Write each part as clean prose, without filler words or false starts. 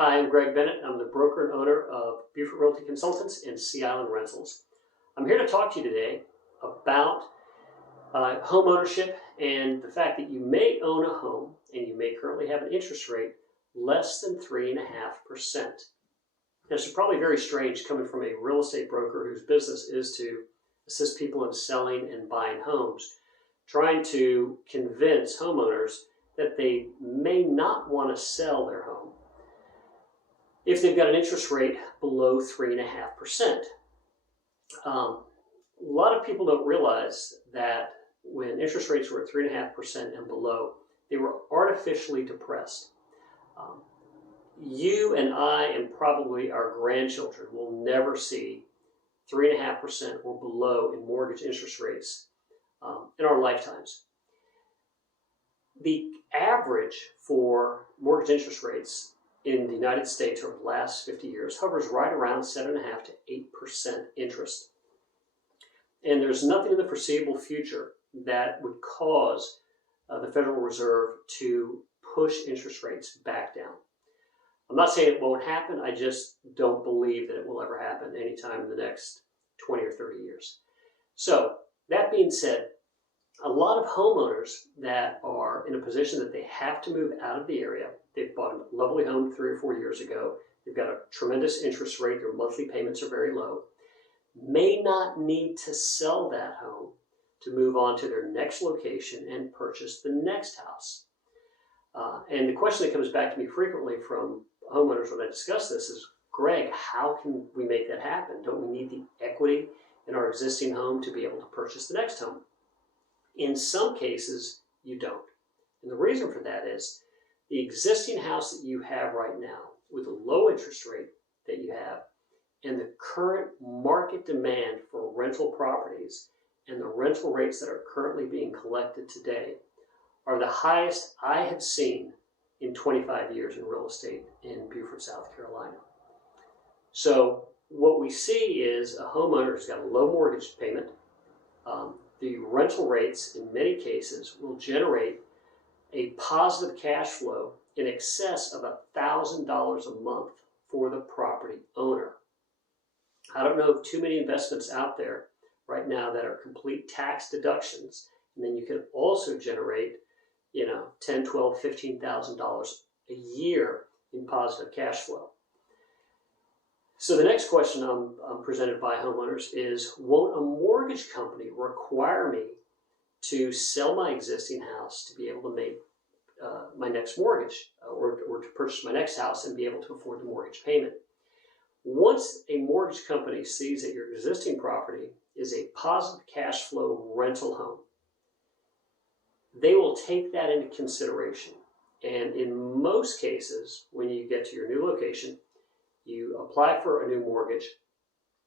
Hi, I'm Greg Bennett. I'm the broker and owner of Beaufort Realty Consultants and Sea Island Rentals. I'm here to talk to you today about home ownership and the fact that you may own a home and you may currently have an interest rate less than 3.5%. This is probably very strange coming from a real estate broker whose business is to assist people in selling and buying homes, trying to convince homeowners that they may not want to sell their home if they've got an interest rate below 3.5%. A lot of people don't realize that when interest rates were at 3.5% and below, they were artificially depressed. You and I and probably our grandchildren will never see 3.5% or below in mortgage interest rates in our lifetimes. The average for mortgage interest rates in the United States over the last 50 years hovers right around 7.5% to 8% interest. And there's nothing in the foreseeable future that would cause the Federal Reserve to push interest rates back down. I'm not saying it won't happen, I just don't believe that it will ever happen anytime in the next 20 or 30 years. So, that being said, a lot of homeowners that are in a position that they have to move out of the area, they've bought a lovely home 3 or 4 years ago, they've got a tremendous interest rate, their monthly payments are very low, may not need to sell that home to move on to their next location and purchase the next house. And the question that comes back to me frequently from homeowners when I discuss this is, Greg, how can we make that happen? Don't we need the equity in our existing home to be able to purchase the next home? In some cases, you don't. And the reason for that is the existing house that you have right now with the low interest rate that you have and the current market demand for rental properties and the rental rates that are currently being collected today are the highest I have seen in 25 years in real estate in Beaufort, South Carolina. So what we see is a homeowner who's got a low mortgage payment. The rental rates in many cases will generate a positive cash flow in excess of $1,000 a month for the property owner. I don't know of too many investments out there right now that are complete tax deductions, and then you can also generate, $10,000, $12,000, $15,000 a year in positive cash flow. So the next question I'm presented by homeowners is, won't a mortgage company require me to sell my existing house to be able to make my next mortgage or to purchase my next house and be able to afford the mortgage payment? Once a mortgage company sees that your existing property is a positive cash flow rental home, they will take that into consideration. And in most cases, when you get to your new location, you apply for a new mortgage.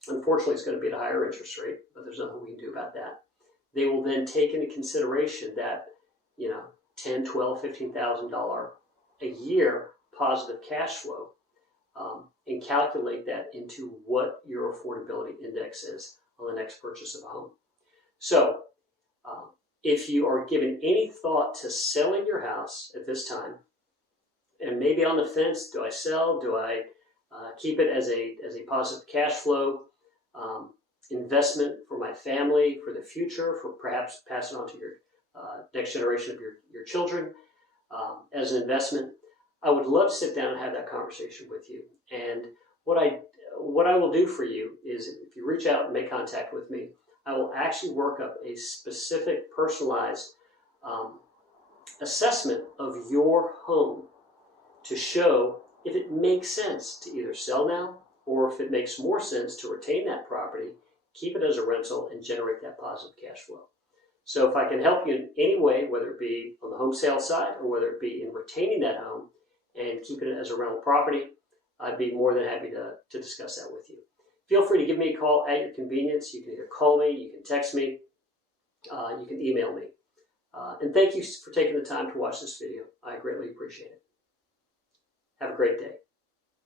Unfortunately, it's going to be at a higher interest rate, but there's nothing we can do about that. They will then take into consideration that, $10,000, $12,000, $15,000 a year positive cash flow and calculate that into what your affordability index is on the next purchase of a home. So, if you are giving any thought to selling your house at this time, and maybe on the fence, do I sell? Do I keep it as a positive cash flow investment for my family, for the future, for perhaps passing on to your next generation of your children as an investment? I would love to sit down and have that conversation with you. And what I will do for you is, if you reach out and make contact with me, I will actually work up a specific personalized assessment of your home to show if it makes sense to either sell now, or if it makes more sense to retain that property, keep it as a rental, and generate that positive cash flow. So if I can help you in any way, whether it be on the home sale side or whether it be in retaining that home and keeping it as a rental property, I'd be more than happy to discuss that with you. Feel free to give me a call at your convenience. You can either call me, you can text me, you can email me. And thank you for taking the time to watch this video. I greatly appreciate it. Have a great day.